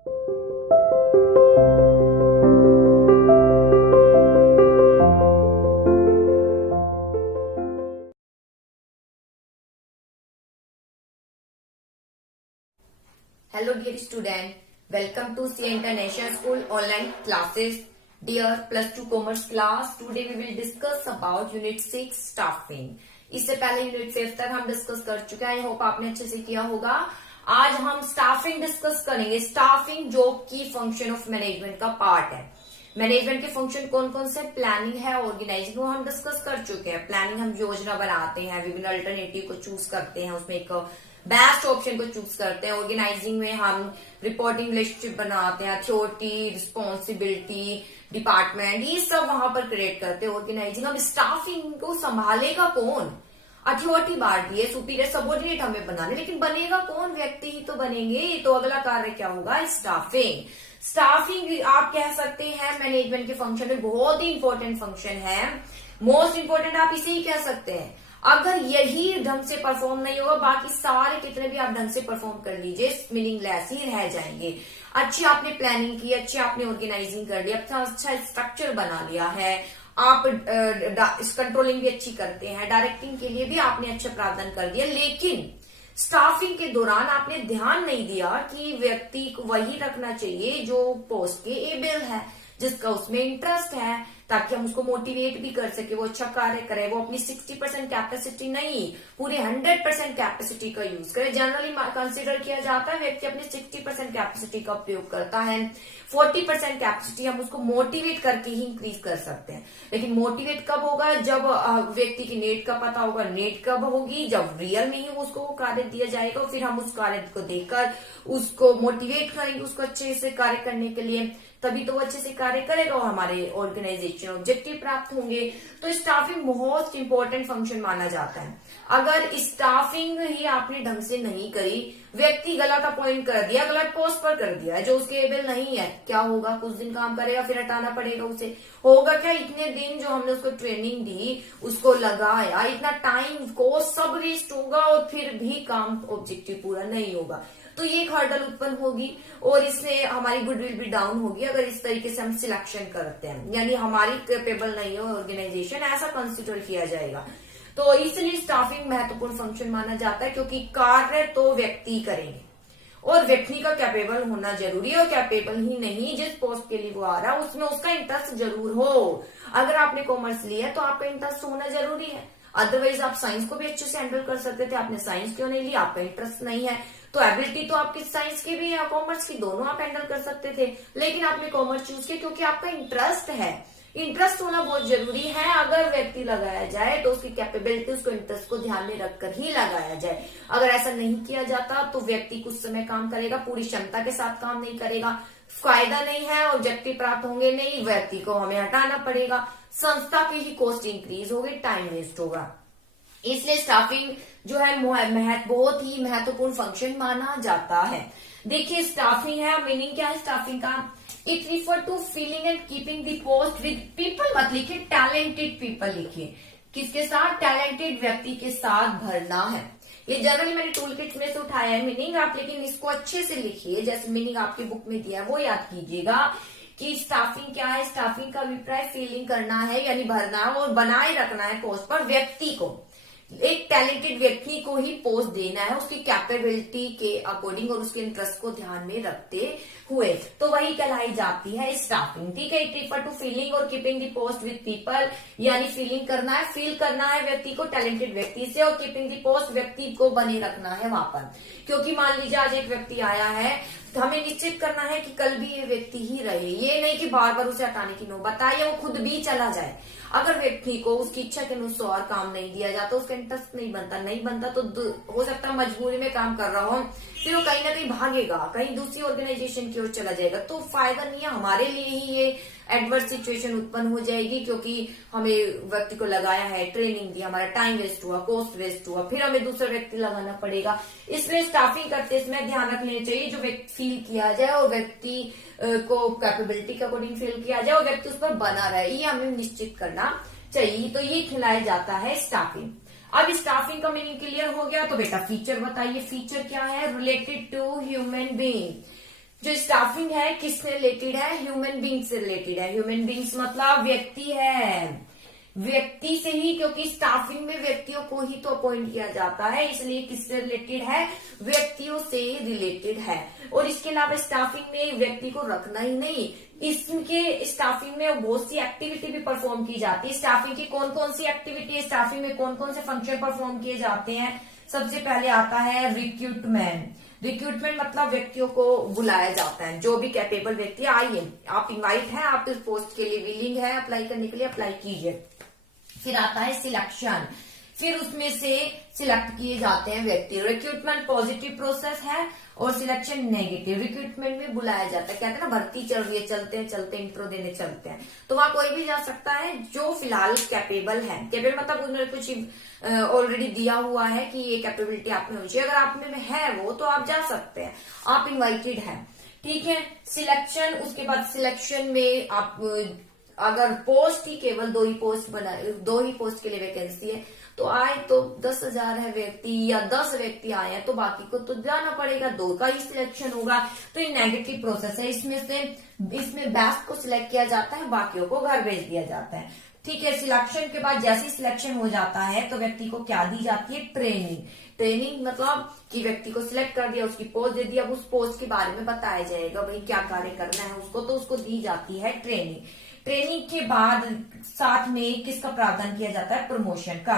Hello dear student, welcome to CA International School online classes. Dear plus 2 commerce class, today we will discuss about unit 6 staffing. इससे पहले unit 5 तक हम discuss कर चुके हैं। I hope आपने अच्छे से किया होगा। आज हम स्टाफिंग डिस्कस करेंगे। स्टाफिंग जॉब की फंक्शन ऑफ मैनेजमेंट का पार्ट है। मैनेजमेंट के फंक्शन कौन कौन से, प्लानिंग है, ऑर्गेनाइजिंग, वो हम डिस्कस कर चुके हैं। प्लानिंग हम योजना बनाते हैं, विभिन्न अल्टरनेटिव को चूज करते हैं, उसमें एक बेस्ट ऑप्शन को चूज करते हैं। ऑर्गेनाइजिंग में हम रिपोर्टिंग रिलेशनशिप बनाते हैं, अथॉरिटी, रिस्पॉन्सिबिलिटी, डिपार्टमेंट, ये सब वहां पर क्रिएट करते हैं ऑर्गेनाइजिंग। अब स्टाफिंग को संभालेगा कौन? अथॉरिटी बांट दी है, सुपीरियर सबॉर्डिनेट हमें बनाने, लेकिन बनेगा कौन? व्यक्ति ही तो बनेंगे। तो अगला कार्य क्या होगा? स्टाफिंग। स्टाफिंग आप कह सकते हैं मैनेजमेंट के फंक्शन में बहुत ही इंपॉर्टेंट फंक्शन है। मोस्ट इंपॉर्टेंट आप इसे ही कह सकते हैं। अगर यही ढंग से परफॉर्म नहीं होगा, बाकी सारे कितने भी आप ढंग से परफॉर्म कर लीजिए, मीनिंगलेस ही रह जाएंगे। अच्छी आपने प्लानिंग की, अच्छी आपने ऑर्गेनाइजिंग कर लिया, अच्छा स्ट्रक्चर बना लिया है, आप कंट्रोलिंग भी अच्छी करते हैं, डायरेक्टिंग के लिए भी आपने अच्छा प्रावधान कर दिया, लेकिन स्टाफिंग के दौरान आपने ध्यान नहीं दिया कि व्यक्ति को वही रखना चाहिए जो पोस्ट के एबल है, जिसका उसमें इंटरेस्ट है, ताकि हम उसको मोटिवेट भी कर सके, वो अच्छा कार्य करे, वो अपनी 60% कैपेसिटी नहीं, पूरे 100% कैपेसिटी का यूज करे। जनरली कंसिडर किया जाता है व्यक्ति अपनी 60% कैपेसिटी का उपयोग करता है, 40% कैपेसिटी हम उसको मोटिवेट करके ही इंक्रीज कर सकते हैं। लेकिन मोटिवेट कब होगा? जब व्यक्ति की नीड का पता होगा। नीड कब होगी? जब रियल में ही उसको कार्य दिया जाएगा, फिर हम उस कार्य को देखकर उसको मोटिवेट करेंगे उसको अच्छे से कार्य करने के लिए, तभी तो वो अच्छे से कार्य करेगा और हमारे ऑर्गेनाइजेशन ऑब्जेक्टिव प्राप्त होंगे। तो स्टाफिंग मोस्ट इंपॉर्टेंट फंक्शन माना जाता है। अगर स्टाफिंग ही आपने ढंग से नहीं करी, व्यक्ति गलत अपॉइंट कर दिया, गलत पोस्ट पर कर दिया है, जो उसके एबल नहीं है, क्या होगा? कुछ दिन काम करेगा, फिर हटाना पड़ेगा उसे। होगा क्या? इतने दिन जो हमने उसको ट्रेनिंग दी, उसको लगाया, इतना टाइम कोस्ट सब वेस्ट होगा और फिर भी काम ऑब्जेक्टिव पूरा नहीं होगा। तो ये एक हर्डल उत्पन्न होगी और इससे हमारी गुडविल भी डाउन होगी अगर इस तरीके से हम सिलेक्शन करते हैं, यानी हमारी कैपेबल नहीं हो ऑर्गेनाइजेशन, ऐसा कंसिडर किया जाएगा। तो इसलिए स्टाफिंग महत्वपूर्ण फंक्शन माना जाता है, क्योंकि कार्य तो व्यक्ति करेंगे और व्यक्ति का कैपेबल होना जरूरी है। और कैपेबल ही नहीं, जिस पोस्ट के लिए वो आ रहा है उसमें उसका इंटरेस्ट जरूर हो। अगर आपने कॉमर्स लिया है तो आपका इंटरेस्ट होना जरूरी है, अदरवाइज आप साइंस को भी अच्छे से हैंडल कर सकते थे। आपने साइंस क्यों नहीं लिया? आपका इंटरेस्ट नहीं है। तो एबिलिटी तो आपकी साइंस की भी है, कॉमर्स की, दोनों आप हैंडल कर सकते थे, लेकिन आपने कॉमर्स चूज किया क्योंकि आपका इंटरेस्ट है। इंटरेस्ट होना बहुत जरूरी है। अगर व्यक्ति लगाया जाए तो उसकी कैपेबिलिटी, उसको इंटरेस्ट को ध्यान में रखकर ही लगाया जाए। अगर ऐसा नहीं किया जाता तो व्यक्ति कुछ समय काम करेगा, पूरी क्षमता के साथ काम नहीं करेगा, फायदा नहीं है, ऑब्जेक्टिव प्राप्त होंगे नहीं, व्यक्ति को हमें हटाना पड़ेगा, संस्था की ही कॉस्ट इंक्रीज होगी, टाइम वेस्ट होगा। इसलिए स्टाफिंग जो है बहुत ही महत्वपूर्ण फंक्शन माना जाता है। देखिए स्टाफिंग है, मीनिंग क्या है स्टाफिंग का? It refer to filling and keeping the post with people, मत लिखिए, टैलेंटेड पीपल लिखिए। किसके साथ? टैलेंटेड व्यक्ति के साथ भरना है। ये जनरली मैंने टूल किट में से उठाया है मीनिंग आप, लेकिन इसको अच्छे से लिखिए, जैसे मीनिंग आपकी बुक में दिया है वो याद कीजिएगा कि स्टाफिंग क्या है। स्टाफिंग का अभिप्राय फिलिंग करना है, यानी भरना और बनाए रखना है पोस्ट पर व्यक्ति को। एक टैलेंटेड व्यक्ति को ही पोस्ट देना है, उसकी कैपेबिलिटी के अकॉर्डिंग और उसके इंटरेस्ट को ध्यान में रखते हुए, तो वही कहलाई जाती है स्टाफिंग। ठीक है। इट रिफर टू फीलिंग और keeping the post with people, यानी फीलिंग करना है, फील करना है व्यक्ति को टैलेंटेड व्यक्ति से, और कीपिंग द पोस्ट व्यक्ति को बने रखना है वहां पर। क्योंकि मान लीजिए आज एक व्यक्ति आया है, तो हमें निश्चित करना है कि कल भी ये व्यक्ति ही रहे, ये नहीं कि बार बार उसे हटाने की नौबत आए या वो खुद भी चला जाए। अगर व्यक्ति को उसकी इच्छा के अनुसार काम नहीं दिया जाता, उसका इंटरेस्ट नहीं बनता तो हो सकता है मजबूरी में काम कर रहा हो, फिर वो कहीं ना कहीं भागेगा, कहीं दूसरी ऑर्गेनाइजेशन की ओर चला जाएगा, तो फायदा नहीं है, हमारे लिए ही ये एडवर्स सिचुएशन उत्पन्न हो जाएगी। क्योंकि हमें व्यक्ति को लगाया है, ट्रेनिंग दी, हमारा टाइम वेस्ट हुआ, कॉस्ट वेस्ट हुआ, फिर हमें दूसरा व्यक्ति लगाना पड़ेगा। इसलिए स्टाफिंग करते समय ध्यान रख लेना चाहिए जो व्यक्ति फील किया जाए और व्यक्ति को कैपेबिलिटी के अकॉर्डिंग फील किया जाए और व्यक्ति उस पर बना रहे, ये हमें निश्चित करना चाहिए। तो ये खिलाया जाता है स्टाफिंग। अब स्टाफिंग का मीनिंग क्लियर हो गया, तो बेटा फीचर बताइए, फीचर क्या है? Related to human being. जो स्टाफिंग है किससे रिलेटेड है, ह्यूमन बींग से रिलेटेड है। ह्यूमन बींग्स मतलब व्यक्ति है, व्यक्ति से ही, क्योंकि स्टाफिंग में व्यक्तियों को ही तो अपॉइंट किया जाता है, इसलिए किससे रिलेटेड है, व्यक्तियों से रिलेटेड है। और इसके अलावा स्टाफिंग में व्यक्ति को रखना ही नहीं, इसके स्टाफिंग में बहुत सी एक्टिविटी भी परफॉर्म की जाती है। स्टाफिंग की कौन कौन सी एक्टिविटी है, स्टाफिंग में कौन कौन से फंक्शन परफॉर्म किए जाते हैं। सबसे पहले आता है रिक्रूटमेंट। रिक्रूटमेंट मतलब व्यक्तियों को बुलाया जाता है, जो भी कैपेबल व्यक्ति, आइए आप इनवाइट है, आप इस पोस्ट के लिए विलिंग है अप्लाई करने के लिए, अप्लाई कीजिए। फिर आता है सिलेक्शन, फिर उसमें से सिलेक्ट किए जाते हैं व्यक्ति। रिक्रूटमेंट पॉजिटिव प्रोसेस है और सिलेक्शन नेगेटिव। रिक्रूटमेंट में बुलाया जाता है, कहते हैं ना भर्ती चल रही है, चलते हैं चलते इंट्रो देने चलते हैं, तो वहां कोई भी जा सकता है जो फिलहाल कैपेबल है। कैपेबल मतलब उन्होंने कुछ ऑलरेडी दिया हुआ है कि ये कैपेबिलिटी आप में होनी चाहिए, अगर आप में है वो तो आप जा सकते हैं, आप इन्वाइटेड है, ठीक है। सिलेक्शन, उसके बाद सिलेक्शन में आप अगर पोस्ट ही केवल दो ही पोस्ट के लिए वैकेंसी है तो आए तो 10,000 है व्यक्ति या 10 व्यक्ति आए हैं तो बाकी को तो जाना पड़ेगा, 2 का ही सिलेक्शन होगा। तो ये नेगेटिव प्रोसेस है, इसमें बेस्ट को सिलेक्ट किया जाता है, बाकियों को घर भेज दिया जाता है, ठीक है। सिलेक्शन के बाद जैसे ही सिलेक्शन हो जाता है तो व्यक्ति को क्या दी जाती है, ट्रेनिंग। ट्रेनिंग मतलब कि व्यक्ति को सिलेक्ट कर दिया, उसकी पोस्ट दे दी, अब उस पोस्ट के बारे में बताया जाएगा भाई क्या कार्य करना है उसको, तो उसको दी जाती है ट्रेनिंग। ट्रेनिंग के बाद साथ में किसका प्रावधान किया जाता है, प्रमोशन का।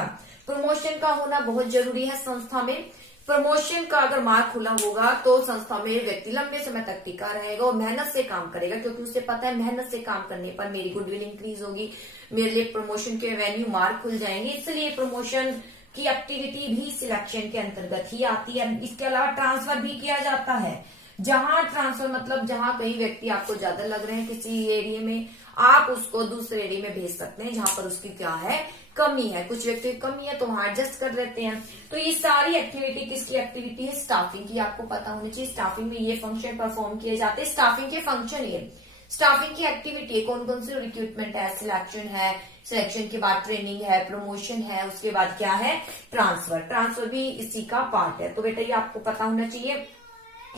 प्रमोशन का होना बहुत जरूरी है संस्था में। प्रमोशन का अगर मार्ग खुला होगा तो संस्था में व्यक्ति लंबे समय तक टिका रहेगा और मेहनत से काम करेगा, क्योंकि उसे पता है मेहनत से काम करने पर मेरी गुडविल इंक्रीज होगी, मेरे लिए प्रमोशन के वेन्यू मार्ग खुल जाएंगे। इसलिए प्रमोशन की एक्टिविटी भी सिलेक्शन के अंतर्गत ही आती है। इसके अलावा ट्रांसफर भी किया जाता है, जहां ट्रांसफर मतलब जहां कई व्यक्ति आपको ज्यादा लग रहे हैं किसी एरिया में, आप उसको दूसरे एरिया में भेज सकते हैं जहां पर उसकी क्या है, कमी है। कुछ व्यक्ति की कमी है तो वहां एडजस्ट कर लेते हैं। तो ये सारी एक्टिविटी किसकी एक्टिविटी है, स्टाफिंग की। आपको पता होना चाहिए स्टाफिंग में ये फंक्शन परफॉर्म किए जाते हैं। स्टाफिंग के फंक्शन ये, स्टाफिंग की एक्टिविटी कौन कौन सी, रिक्रूटमेंट है, सिलेक्शन है, सिलेक्शन के बाद ट्रेनिंग है, प्रमोशन है, उसके बाद क्या है, ट्रांसफर। ट्रांसफर भी इसी का पार्ट है, तो बेटा ये आपको पता होना चाहिए।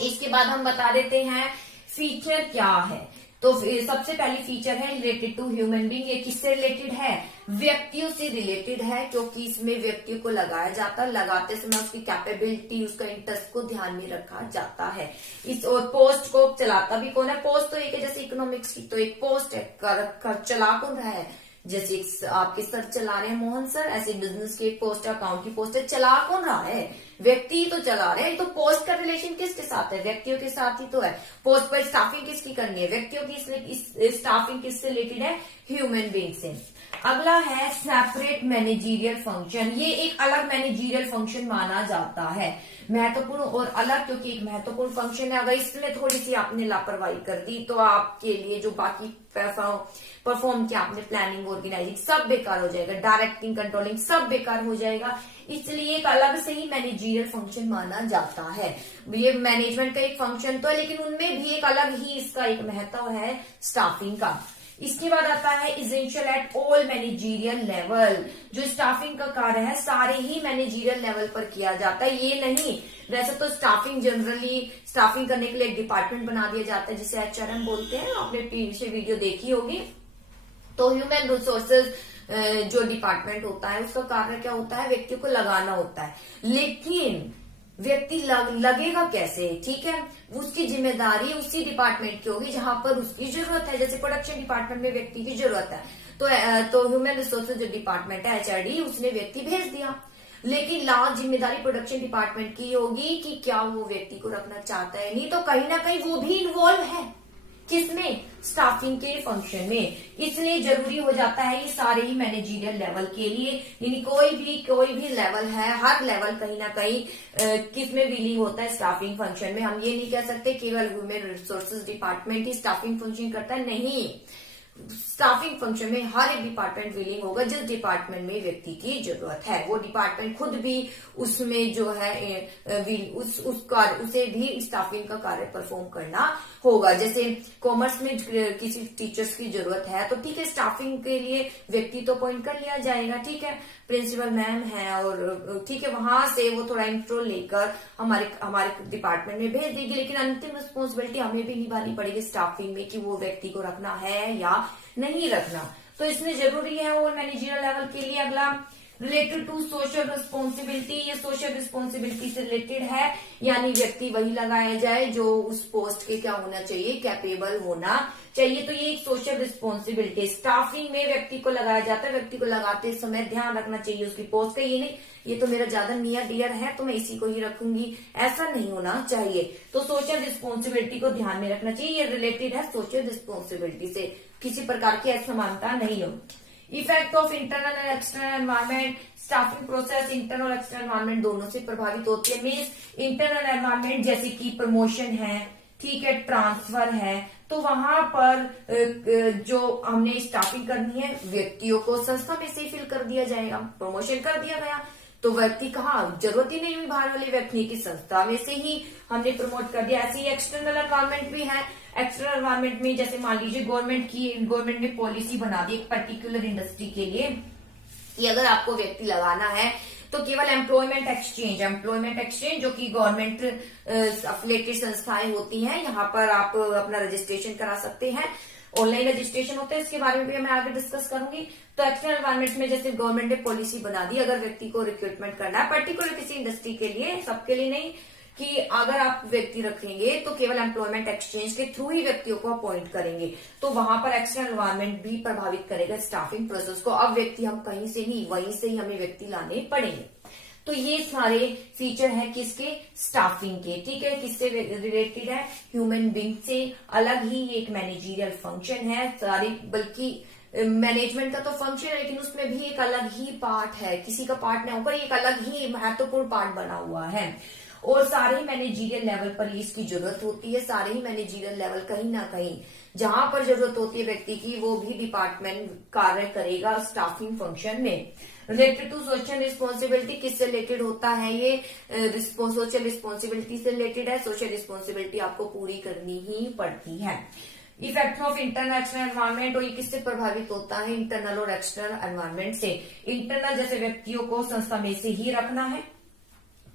इसके बाद हम बता देते हैं फीचर क्या है। तो सबसे पहली फीचर है रिलेटेड टू ह्यूमन बीइंग। ये किससे रिलेटेड है, व्यक्तियों से रिलेटेड है, क्योंकि इसमें व्यक्तियों को लगाया जाता है, लगाते समय उसकी कैपेबिलिटी, उसका इंटरेस्ट को ध्यान में रखा जाता है। इस और पोस्ट को चलाता भी कौन है, पोस्ट तो एक है, जैसे इकोनॉमिक्स की तो एक पोस्ट है, कर चला कौन रहा है, जैसे आपके सर चला रहे हैं मोहन सर, ऐसे बिजनेस की एक पोस्ट है, अकाउंट की पोस्ट है, चला कौन रहा है, व्यक्ति ही तो चला रहे हैं। तो पोस्ट का रिलेशन किसके साथ है, व्यक्तियों के साथ ही तो है। पोस्ट पर स्टाफिंग किसकी करनी है, व्यक्तियों की। स्टाफिंग किससे रिलेटेड है, ह्यूमन बीइंग से। अगला है सेपरेट मैनेजीरियल फंक्शन। ये एक अलग मैनेजीरियल फंक्शन माना जाता है, महत्वपूर्ण और अलग, क्योंकि एक महत्वपूर्ण फंक्शन है। अगर इसमें थोड़ी सी आपने लापरवाही कर दी तो आपके लिए जो बाकी परफॉर्म किया आपने, प्लानिंग, ऑर्गेनाइजिंग, सब बेकार हो जाएगा, डायरेक्टिंग, कंट्रोलिंग सब बेकार हो जाएगा। इसलिए एक अलग से ही मैनेजीरियल फंक्शन माना जाता है। ये मैनेजमेंट का एक फंक्शन तो है, लेकिन उनमें भी एक अलग ही इसका एक महत्व है स्टाफिंग का। इसके बाद आता है essential at all managerial level. जो स्टाफिंग का कार्य है सारे ही मैनेजीरियल लेवल पर किया जाता है। ये नहीं, वैसे तो स्टाफिंग जनरली स्टाफिंग करने के लिए एक डिपार्टमेंट बना दिया जाता है जिसे HRM बोलते हैं, आपने पीछे वीडियो देखी होगी। तो ह्यूमन रिसोर्सेज जो डिपार्टमेंट होता है उसका कार्य क्या होता है, व्यक्तियों को लगाना होता है। लेकिन व्यक्ति लगेगा कैसे, ठीक है, उसकी जिम्मेदारी उसी डिपार्टमेंट की होगी जहां पर उसकी जरूरत है। जैसे प्रोडक्शन डिपार्टमेंट में व्यक्ति की जरूरत है तो ह्यूमन रिसोर्सेज जो डिपार्टमेंट है HRD, उसने व्यक्ति भेज दिया, लेकिन लास्ट जिम्मेदारी प्रोडक्शन डिपार्टमेंट की होगी कि क्या वो व्यक्ति को रखना चाहता है, नहीं तो कहीं ना कहीं वो भी इन्वॉल्व है किसमें, स्टाफिंग के फंक्शन में। इसलिए जरूरी हो जाता है ये सारे ही मैनेजीरियल लेवल के लिए, यानी कोई भी लेवल है, हर लेवल कहीं ना कहीं किसमें विलीन होता है, स्टाफिंग फंक्शन में। हम ये नहीं कह सकते केवल ह्यूमन रिसोर्सेज डिपार्टमेंट ही स्टाफिंग फंक्शन करता है, नहीं, स्टाफिंग फंक्शन में हर एक डिपार्टमेंट विलिंग होगा जिस डिपार्टमेंट में व्यक्ति की जरूरत है। वो डिपार्टमेंट खुद भी उसमें जो है उसे भी स्टाफिंग का कार्य परफॉर्म करना होगा। जैसे कॉमर्स में किसी टीचर्स की जरूरत है तो ठीक है, स्टाफिंग के लिए व्यक्ति तो अपॉइंट कर लिया जाएगा, ठीक है। प्रिंसिपल मैम है और ठीक है, वहां से वो थोड़ा इंट्रो लेकर हमारे डिपार्टमेंट में भेज देगी, लेकिन अंतिम रिस्पॉन्सिबिलिटी हमें भी निभानी पड़ेगी स्टाफिंग में कि वो व्यक्ति को रखना है या नहीं रखना। तो इसमें जरूरी है और मैनेजरियल लेवल के लिए। अगला रिलेटेड टू सोशल रिस्पॉन्सिबिलिटी, ये सोशल रिस्पॉन्सिबिलिटी से रिलेटेड है, यानी व्यक्ति वही लगाया जाए जो उस पोस्ट के क्या होना चाहिए, कैपेबल होना चाहिए। तो ये एक सोशल रिस्पॉन्सिबिलिटी स्टाफिंग में व्यक्ति को लगाया जाता है। व्यक्ति को लगाते समय ध्यान रखना चाहिए उसकी पोस्ट का, ये नहीं ये तो मेरा ज्यादा नियर डियर है तो मैं इसी को ही रखूंगी, ऐसा नहीं होना चाहिए। तो सोशल रिस्पॉन्सिबिलिटी को ध्यान में रखना चाहिए, ये रिलेटेड है सोशल रिस्पॉन्सिबिलिटी से, किसी प्रकार की असमानता नहीं हो। Effect of internal and external environment, staffing process internal और एक्सटर्नल एनवायरमेंट दोनों से प्रभावित होती है। मीन्स इंटरनल एनवायरमेंट जैसे कि प्रमोशन है, ठीक है, ट्रांसफर है, तो वहां पर जो हमने स्टाफिंग करनी है व्यक्तियों को संस्था में से फिल कर दिया जाएगा। प्रमोशन कर दिया गया तो व्यक्ति कहाँ, जरूरत ही नहीं हुई बाहर वाले व्यक्ति की, संस्था में से ही हमने प्रमोट कर दिया। ऐसे ही एक्सटर्नल एनवायरमेंट भी है। एक्सटर्नल एनवायरमेंट में जैसे मान लीजिए गवर्नमेंट ने पॉलिसी बना दी एक पर्टिकुलर इंडस्ट्री के लिए कि अगर आपको व्यक्ति लगाना है तो केवल एम्प्लॉयमेंट एक्सचेंज जो कि गवर्नमेंट अफिलिएटेड संस्थाएं होती हैं, यहाँ पर आप अपना रजिस्ट्रेशन करा सकते हैं। ऑनलाइन रजिस्ट्रेशन होता है, इसके बारे में भी मैं आगे डिस्कस करूंगी। तो एक्सटर्नल एनवायरमेंट में जैसे गवर्नमेंट ने पॉलिसी बना दी, अगर व्यक्ति को रिक्रूटमेंट करना है पर्टिकुलर किसी इंडस्ट्री के लिए, सबके लिए नहीं, कि अगर आप व्यक्ति रखेंगे तो केवल एम्प्लॉयमेंट एक्सचेंज के थ्रू ही व्यक्तियों को अपॉइंट करेंगे, तो वहां पर एक्सटर्नल एनवायरमेंट भी प्रभावित करेगा स्टाफिंग प्रोसेस को। अब व्यक्ति हम कहीं से नहीं, वहीं से ही हमें व्यक्ति लाने पड़ेंगे। तो ये सारे फीचर है किसके, स्टाफिंग के, ठीक है। किससे रिलेटेड है, ह्यूमन बींग से अलग ही एक मैनेजरियल फंक्शन है सारी, बल्कि मैनेजमेंट का तो फंक्शन है लेकिन उसमें भी एक अलग ही पार्ट है, किसी का पार्ट नहीं होकर एक अलग ही महत्वपूर्ण पार्ट बना हुआ है। और सारे ही मैनेजरियल लेवल पर इसकी जरूरत होती है। सारे ही मैनेजरियल लेवल कहीं ना कहीं जहां पर जरूरत होती है व्यक्ति की, वो भी डिपार्टमेंट कार्य करेगा स्टाफिंग फंक्शन में। रिलेटेड टू सोशल रिस्पॉन्सिबिलिटी, किससे रिलेटेड होता है ये, सोशल रिस्पॉन्सिबिलिटी से रिलेटेड है। सोशल रिस्पॉन्सिबिलिटी आपको पूरी करनी ही पड़ती है। Effect of internal external environment, और ये किससे प्रभावित होता है, इंटरनल और एक्सटर्नल एनवायरमेंट से। इंटरनल जैसे व्यक्तियों को संस्था में से ही रखना है,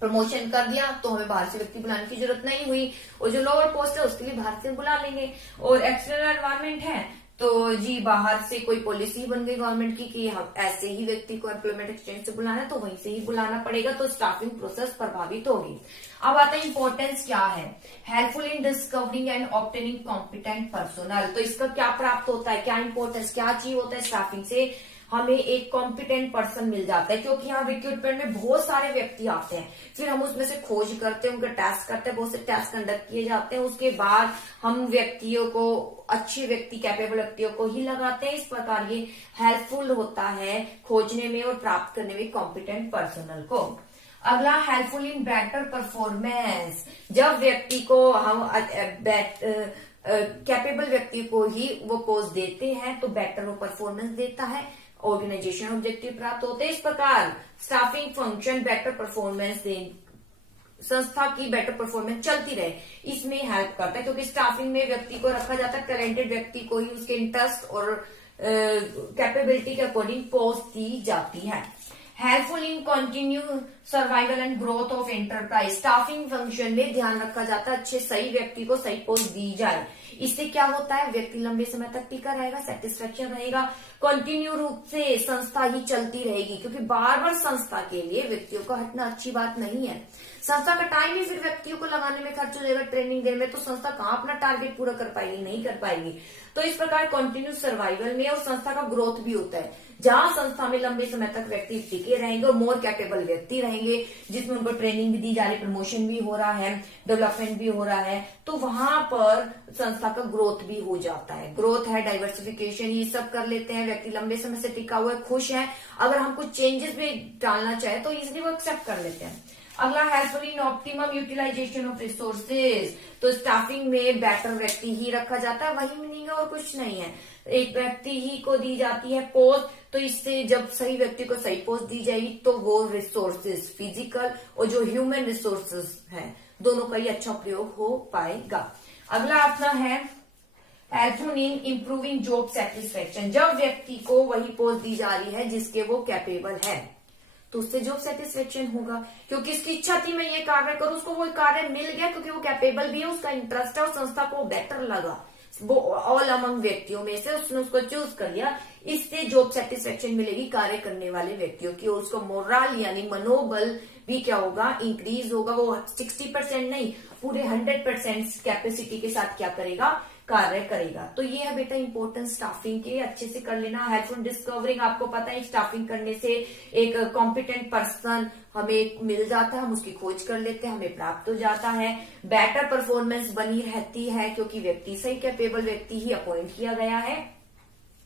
प्रमोशन कर दिया तो हमें बाहर से व्यक्ति बुलाने की जरूरत नहीं हुई, और जो लोअर पोस्ट है उसके लिए बाहर से बुला लेंगे। और एक्सटर्नल एनवायरमेंट है तो जी बाहर से कोई पॉलिसी बन गई गवर्नमेंट की कि हम ऐसे ही व्यक्ति को एम्प्लॉयमेंट एक्सचेंज से बुलाना है तो वहीं से ही बुलाना पड़ेगा, तो स्टाफिंग प्रोसेस प्रभावित होगी। अब आता है इंपॉर्टेंस क्या है, helpful in discovering and obtaining competent personal. तो इसका क्या प्राप्त होता है, क्या इंपॉर्टेंस, क्या अचीव होता है स्टाफिंग से, हमें एक कॉम्पिटेंट पर्सन मिल जाता है, क्योंकि यहाँ रिक्रूटमेंट में बहुत सारे व्यक्ति आते हैं, फिर हम उसमें से खोज करते हैं, उनका टेस्ट करते हैं, बहुत से टेस्ट कंडक्ट किए जाते हैं, उसके बाद हम व्यक्तियों को, अच्छे व्यक्ति, कैपेबल व्यक्तियों को ही लगाते हैं। इस प्रकार ये हेल्पफुल होता है खोजने में और प्राप्त करने में कॉम्पिटेंट पर्सनल को। अगला हेल्पफुल इन बेटर परफॉर्मेंस, जब व्यक्ति को हम कैपेबल व्यक्ति को ही वो पोस्ट देते हैं तो बेटर वो परफॉर्मेंस देता है, ऑर्गेनाइजेशन ऑब्जेक्टिव प्राप्त होते हैं। इस प्रकार स्टाफिंग फंक्शन बेटर परफॉर्मेंस दे, संस्था की बेटर परफॉर्मेंस चलती रहे, इसमें हेल्प करता है, क्योंकि स्टाफिंग में व्यक्ति को रखा जाता है, टैलेंटेड व्यक्ति को ही उसके इंटरेस्ट और कैपेबिलिटी के अकॉर्डिंग पोस्ट दी जाती है। Helpful in continue survival and growth of enterprise, staffing function में ध्यान रखा जाता है अच्छे सही व्यक्ति को सही पोस्ट दी जाए। इससे क्या होता है, व्यक्ति लंबे समय तक टिका रहेगा, सेटिस्फेक्शन रहेगा, कंटिन्यू रूप से संस्था ही चलती रहेगी, क्योंकि बार बार संस्था के लिए व्यक्तियों को हटना अच्छी बात नहीं है। संस्था का टाइम ही फिर व्यक्तियों को लगाने में खर्च हो जाएगा, ट्रेनिंग देने में, तो संस्था कहाँ अपना टारगेट पूरा कर पाएगी, नहीं कर पाएगी। तो इस प्रकार कंटिन्यू सर्वाइवल में और संस्था का ग्रोथ भी होता है, जहां संस्था में लंबे समय तक व्यक्ति टिके रहेंगे और मोर कैपेबल व्यक्ति रहेंगे, जिसमें उनको ट्रेनिंग भी दी जा रही, प्रमोशन भी हो रहा है, डेवलपमेंट भी हो रहा है, तो वहां पर संस्था का ग्रोथ भी हो जाता है। ग्रोथ है, डाइवर्सिफिकेशन, ये सब कर लेते हैं, व्यक्ति लंबे समय से टिका हुआ है, खुश है, अगर हम कुछ चेंजेस भी डालना चाहे तो इजिली वो एक्सेप्ट कर लेते हैं। अगला helpful in optimum utilisation of resources, तो स्टाफिंग में बेटर व्यक्ति ही रखा जाता है, वही मीनिंग है और कुछ नहीं है। एक व्यक्ति ही को दी जाती है पोस्ट, तो इससे जब सही व्यक्ति को सही पोस्ट दी जाएगी तो वो रिसोर्सेज, फिजिकल और जो ह्यूमन रिसोर्सेज है, दोनों का ही अच्छा प्रयोग हो पाएगा। अगला अपना है helpful in improving job satisfaction, जब व्यक्ति को वही पोस्ट दी जा रही है जिसके वो कैपेबल है, तो उससे जॉब सेटिस्फेक्शन होगा, क्योंकि इसकी इच्छा थी मैं ये कार्य करूं, उसको वो कार्य मिल गया क्योंकि वो कैपेबल भी है, उसका इंटरेस्ट है और संस्था को बेटर लगा, वो ऑल अमंग व्यक्तियों में से उसने उसको चूज कर लिया। इससे जॉब सेटिस्फेक्शन मिलेगी कार्य करने वाले व्यक्तियों की, और उसका मोरल यानी मनोबल भी क्या होगा, इंक्रीज होगा। वो 60% नहीं, पूरे 100% कैपेसिटी के साथ क्या करेगा, कार्य करेगा। तो ये है बेटा इंपॉर्टेंस स्टाफिंग के, अच्छे से कर लेना। हेल्प इन डिस्कवरिंग, आपको पता है स्टाफिंग करने से एक कॉम्पिटेंट पर्सन हमें मिल जाता है, हम उसकी खोज कर लेते हैं, हमें प्राप्त हो जाता है। बेटर परफॉर्मेंस बनी रहती है क्योंकि व्यक्ति सही कैपेबल व्यक्ति ही अपॉइंट किया गया है,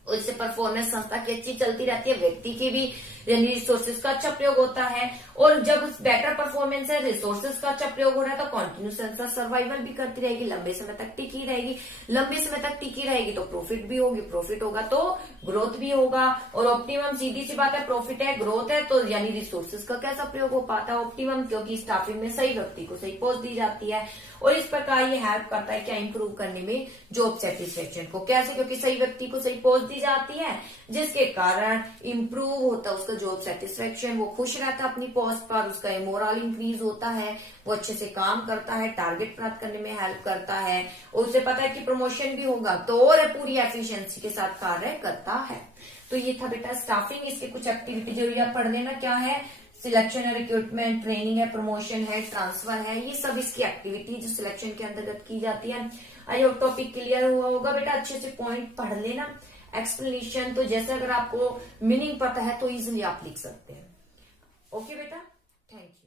और इससे परफॉर्मेंस संस्था की अच्छी चलती रहती है, व्यक्ति की भी यानी रिसोर्सेज का अच्छा प्रयोग होता है। और जब बेटर परफॉर्मेंस है, रिसोर्सेज का अच्छा प्रयोग हो रहा है, तो कॉन्टिन्यूस संस्था सर्वाइवल भी करती रहेगी, लंबे समय तक टिकी रहेगी। लंबे समय तक टिकी रहेगी तो प्रॉफिट भी होगी, प्रॉफिट होगा तो ग्रोथ भी होगा। और ऑप्टिमम, सीधी सी बात है, प्रॉफिट है, ग्रोथ है, तो यानी रिसोर्सेज का कैसा प्रयोग हो पाता है, ऑप्टिमम, क्योंकि स्टाफिंग में सही व्यक्ति को सही पोस्ट दी जाती है। और इस प्रकार ये हेल्प करता है क्या, इंप्रूव करने में जॉब सेटिस्फेक्शन को। कैसे, क्योंकि सही व्यक्ति को सही पोस्ट दी जाती है, जिसके कारण इंप्रूव होता है उसका जॉब सेटिस्फेक्शन, वो खुश रहता है अपनी पोस्ट पर, उसका मोरल इंक्रीज होता है, वो अच्छे से काम करता है, टारगेट प्राप्त करने में हेल्प करता है, और उसे पता है कि प्रमोशन भी होगा तो और पूरी एफिशिएंसी के साथ कार्य करता है। तो ये था बेटा स्टाफिंग। इसके कुछ एक्टिविटी जरूरी आप पढ़ लेना, क्या है, सिलेक्शन और रिक्रूटमेंट, ट्रेनिंग है, प्रमोशन है, ट्रांसफर है, ये सब इसकी एक्टिविटी जो सिलेक्शन के अंतर्गत की जाती है। आई होप टॉपिक क्लियर हुआ होगा बेटा, अच्छे से पॉइंट पढ़ लेना। एक्सप्लेनेशन तो जैसे अगर आपको मीनिंग पता है तो इजिली आप लिख सकते हैं। ओके बेटा, थैंक यू।